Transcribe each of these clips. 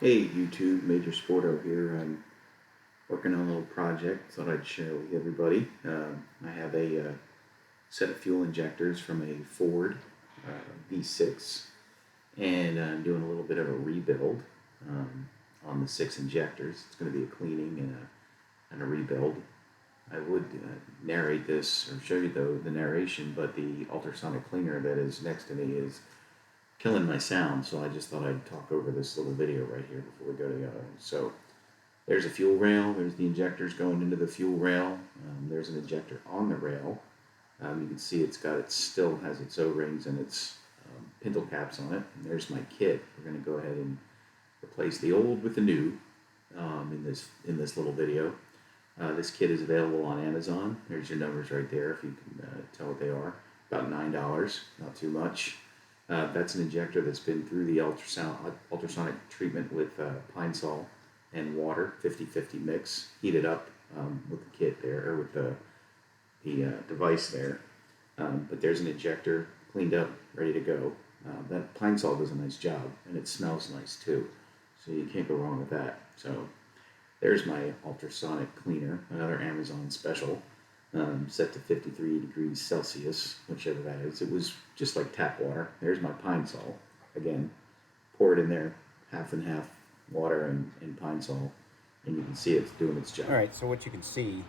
Hey YouTube, Major Sporto here. I'm working on a little project. Thought I'd share with everybody. I have a set of fuel injectors from a Ford V6, and I'm doing a little bit of a rebuild on the 6 injectors. It's going to be a cleaning and a rebuild. I would narrate this or show you the narration, but the ultrasonic cleaner that is next to me is killing my sound, so I just thought I'd talk over this little video right here before we go to the other one. So there's a fuel rail, there's the injectors going into the fuel rail, there's an injector on the rail. You can see it still has its O-rings and its pintle caps on it. And there's my kit. We're going to go ahead and replace the old with the new in this little video. This kit is available on Amazon. There's your numbers right there if you can tell what they are. About $9, not too much. That's an injector that's been through the ultrasonic treatment with pine sol and water, 50-50 mix, heated up with the kit there, or with the device there. But there's an injector cleaned up, ready to go. That pine sol does a nice job, and it smells nice too, so you can't go wrong with that. So there's my ultrasonic cleaner, another Amazon special, set to 53 degrees Celsius, whichever that is. It was just like tap water. There's my pine sol. Again, pour it in there, half and half water and pine sol, and you can see it's doing its job. All right, so what you can see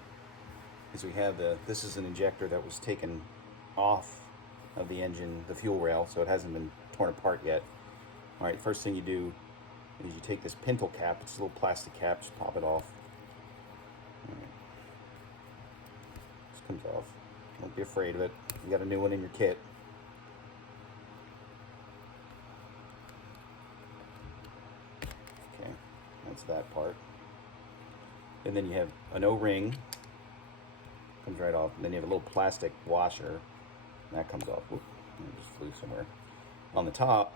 is we have this is an injector that was taken off of the engine, the fuel rail, so it hasn't been torn apart yet. All right, first thing you do is you take this pintle cap, it's a little plastic cap, just pop it off. All right. This comes off. Don't be afraid of it. You got a new one in your kit. Okay, that's that part. And then you have an O-ring, comes right off, and then you have a little plastic washer, and that comes off. Whoop, it just flew somewhere. On the top,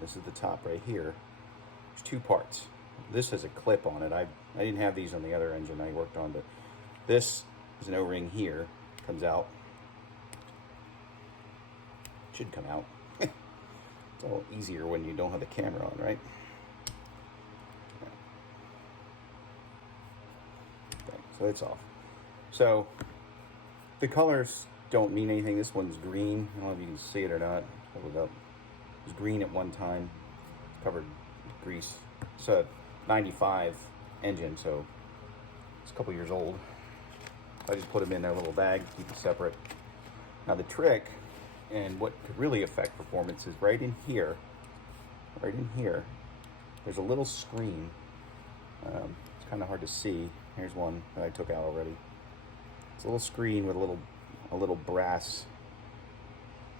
this is the top right here, there's 2 parts. This has a clip on it. I didn't have these on the other engine I worked on, but this is an O-ring here, comes out. Should come out. It's a little easier when you don't have the camera on, right? Okay, so it's off. So the colors don't mean anything. This one's green. I don't know if you can see it or not. Hold it up. It was green at one time. It's covered with grease. It's a 95 engine, so it's a couple years old. I just put them in their little bag, keep it separate. Now the trick, and what could really affect performance, is right in here, there's a little screen. It's kind of hard to see. Here's one that I took out already. It's a little screen with a little brass.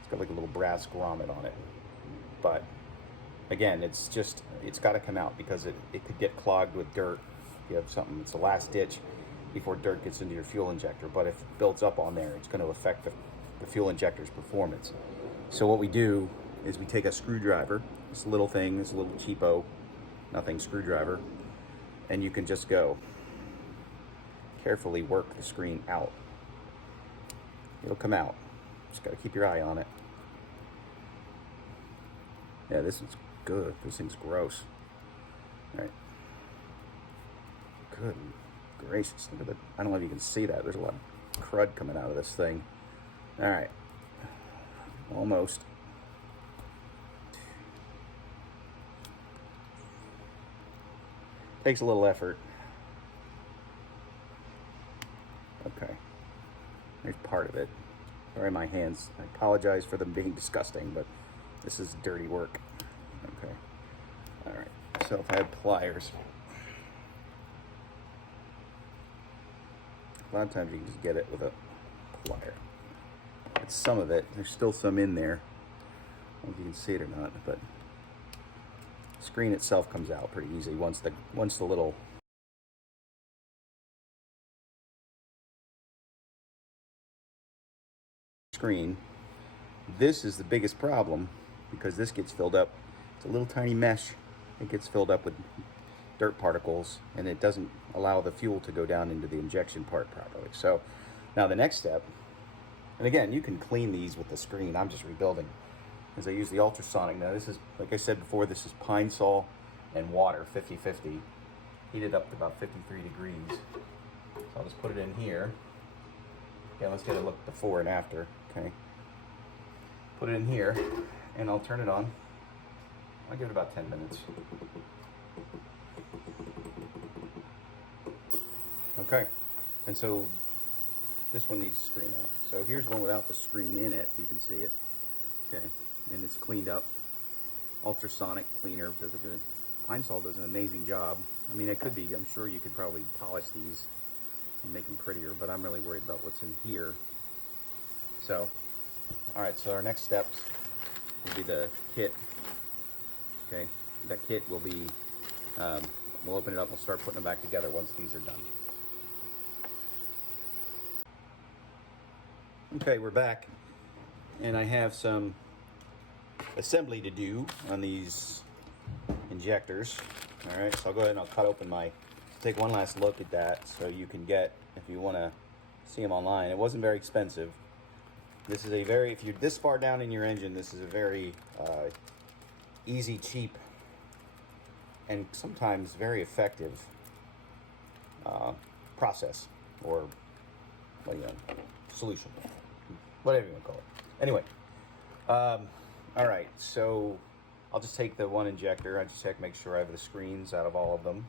It's got like a little brass grommet on it. But again, it's got to come out because it could get clogged with dirt. If you have something, it's the last ditch before dirt gets into your fuel injector. But if it builds up on there, it's going to affect the fuel injector's performance. So what we do is we take a screwdriver, this little thing, this little cheapo, nothing screwdriver, and you can just go carefully work the screen out. It'll come out. Just got to keep your eye on it. Yeah, this one's good. This thing's gross. All right. Good gracious. Look at that. I don't know if you can see that. There's a lot of crud coming out of this thing. All right. Almost. Takes a little effort. Okay. There's part of it. Sorry, my hands. I apologize for them being disgusting, but this is dirty work. Okay. All right. So if I had pliers, a lot of times you can just get it with a plier. That's some of it. There's still some in there. I don't know if you can see it or not, but the screen itself comes out pretty easy once the little screen. This is the biggest problem because this gets filled up. It's a little tiny mesh. It gets filled up with dirt particles, and it doesn't allow the fuel to go down into the injection part properly. So now the next step, and again, you can clean these with the screen. I'm just rebuilding as I use the ultrasonic. Now this is, like I said before, this is pine sol and water, 50-50. Heated up to about 53 degrees. So I'll just put it in here. Okay, let's get a look before and after. Okay. Put it in here, and I'll turn it on. I'll give it about 10 minutes. Okay, and so this one needs a screen out. So here's one without the screen in it. You can see it. Okay, and it's cleaned up. Ultrasonic cleaner does a good. Pine Sol does an amazing job. I mean, it could be. I'm sure you could probably polish these and make them prettier, but I'm really worried about what's in here. So, all right. So our next steps will be the kit. Okay, that kit will be. We'll open it up. We'll start putting them back together once these are done. Okay, we're back, and I have some assembly to do on these injectors. All right, so I'll go ahead and I'll cut open my, take one last look at that so you can get, if you want to see them online. It wasn't very expensive. This is a very, if you're this far down in your engine, this is a very easy, cheap, and sometimes very effective process or solution, whatever you want to call it. Anyway, all right, so I'll just take the one injector. I just check, make sure I have the screens out of all of them.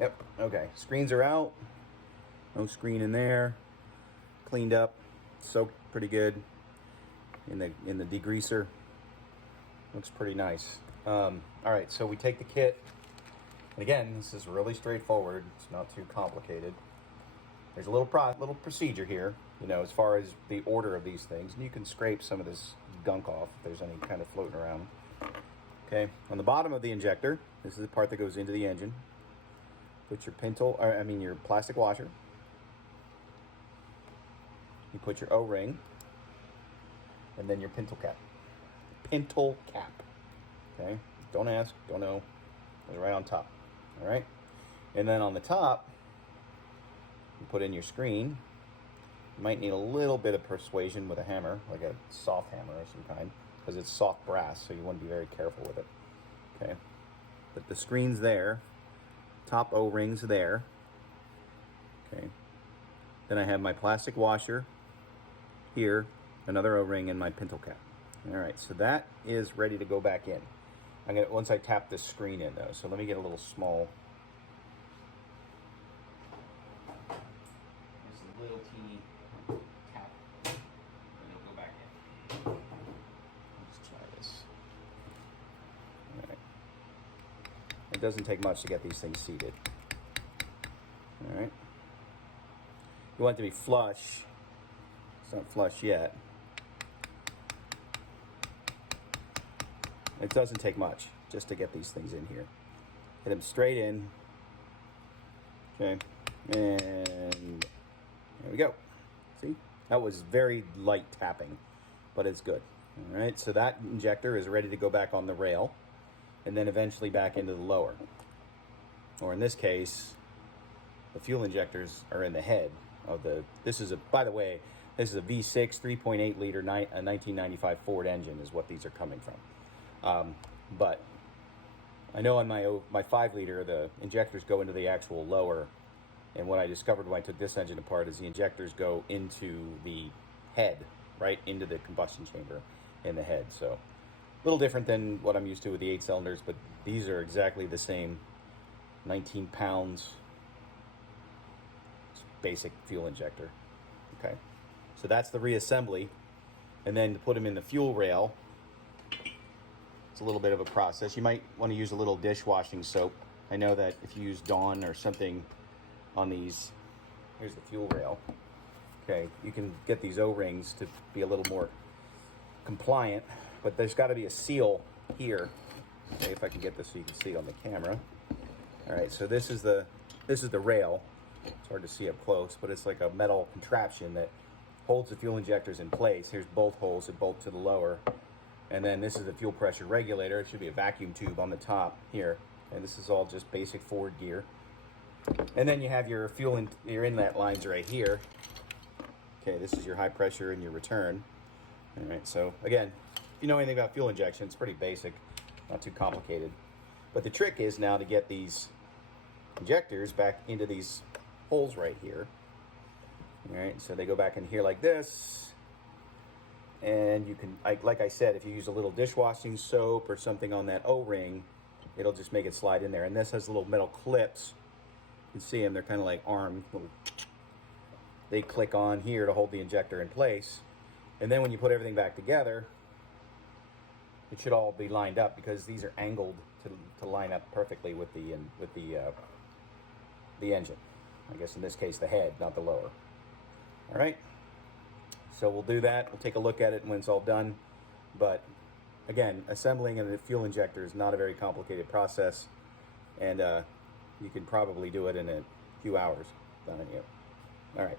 Yep, okay, screens are out. No screen in there. Cleaned up, soaked pretty good in the degreaser. Looks pretty nice. All right, so we take the kit. And again, this is really straightforward. It's not too complicated. There's a little procedure here, as far as the order of these things. And you can scrape some of this gunk off if there's any kind of floating around. Okay, on the bottom of the injector, this is the part that goes into the engine. Put your your plastic washer. You put your O-ring, and then your pintle cap. Pintle cap. Okay, don't ask, don't know. It's right on top. All right, and then on the top, you put in your screen. You might need a little bit of persuasion with a hammer, like a soft hammer of some kind, because it's soft brass, so you want to be very careful with it. Okay, but the screen's there. Top O-ring's there. Okay, then I have my plastic washer here, another O-ring, and my pintle cap. All right, so that is ready to go back in. Once I tap this screen in though, so let me get a little small. Just a little teeny tap, and it'll go back in. Let's try this. All right. It doesn't take much to get these things seated. All right. You want it to be flush. It's not flush yet. It doesn't take much just to get these things in here. Hit them straight in. Okay, and there we go. See, that was very light tapping, but it's good. All right, so that injector is ready to go back on the rail, and then eventually back into the lower. Or in this case, the fuel injectors are in the head of the. This is a, by the way, this is a V6 3.8 liter 1995 Ford engine is what these are coming from. But I know on my 5 liter, the injectors go into the actual lower, and what I discovered when I took this engine apart is the injectors go into the head, right into the combustion chamber in the head. So a little different than what I'm used to with the 8 cylinders, but these are exactly the same. 19 pounds, basic fuel injector. Okay, so that's the reassembly, and then to put them in the fuel rail, it's a little bit of a process. You might want to use a little dishwashing soap. I know that if you use Dawn or something on these, here's the fuel rail. Okay, you can get these O-rings to be a little more compliant, but there's got to be a seal here. Okay, if I can get this so you can see it on the camera. All right, so this is the rail. It's hard to see up close, but it's like a metal contraption that holds the fuel injectors in place. Here's both holes that bolt to the lower. And then this is a fuel pressure regulator. It should be a vacuum tube on the top here. And this is all just basic Ford gear. And then you have your your inlet lines right here. Okay, this is your high pressure and your return. All right, so again, if you know anything about fuel injection, it's pretty basic, not too complicated. But the trick is now to get these injectors back into these holes right here. All right, so they go back in here like this. And you can, like I said, if you use a little dishwashing soap or something on that O-ring, it'll just make it slide in there. And this has little metal clips. You can see them, they're kind of like armed. They click on here to hold the injector in place. And then when you put everything back together, it should all be lined up because these are angled to line up perfectly with the engine. I guess in this case the head, not the lower. All right. So we'll do that. We'll take a look at it when it's all done. But again, assembling a fuel injector is not a very complicated process, and you can probably do it in a few hours. Done. All right.